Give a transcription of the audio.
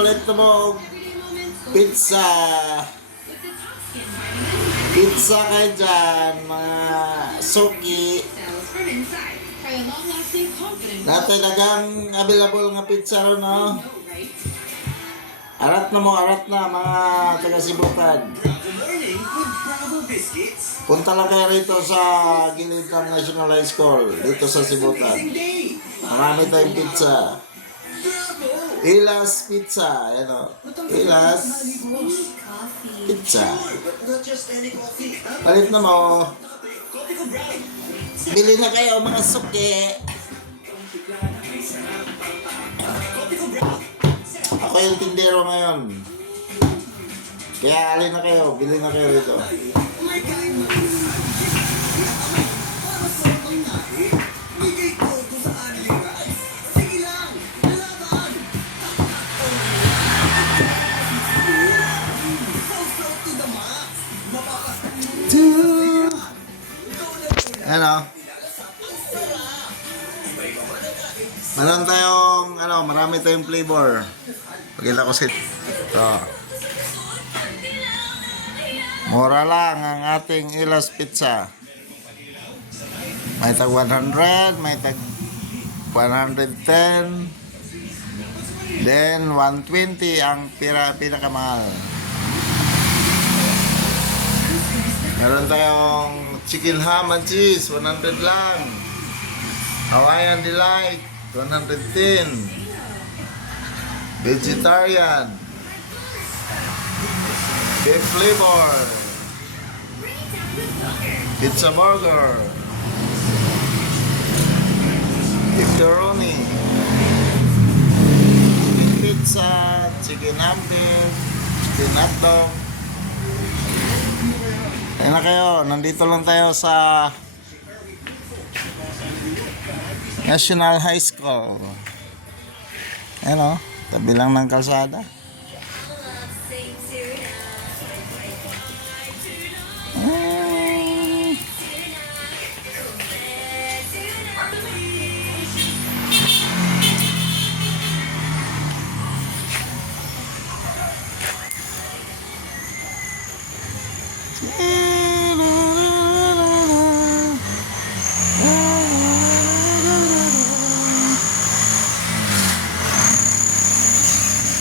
palit na mo pizza. Pizza kayo dyan, mga suki. Dati dagang available nga pizza ron, no? Arat na mga taga-Sibutan. Punta lang kayo rito sa gilid ng National High School, dito sa Sibutan. Marami tayong pizza. Ilas Pizza, ayan o. Ilas Pizza. Palit na mo. Bili na kayo mga suki. Ako yung tindero ngayon. Kaya alin na kayo, bili na kayo ito. Ano? Meron tayong, marami tayong flavor. Pagkita ko sa ito. Mura lang ang ating Ilas Pizza. May tag 100, may tag 110, then 120 ang pinakamahal. Meron tayong chicken ham and cheese, 100 lang. Hawaiian Delight, 110. Vegetarian. Beef flavor. Pizza burger. Pepperoni. Chicken pizza, chicken ham beef, chicken hot dog. Ayun na kayo, nandito lang tayo sa National High School. Ayun o, tabi lang ng kalsada.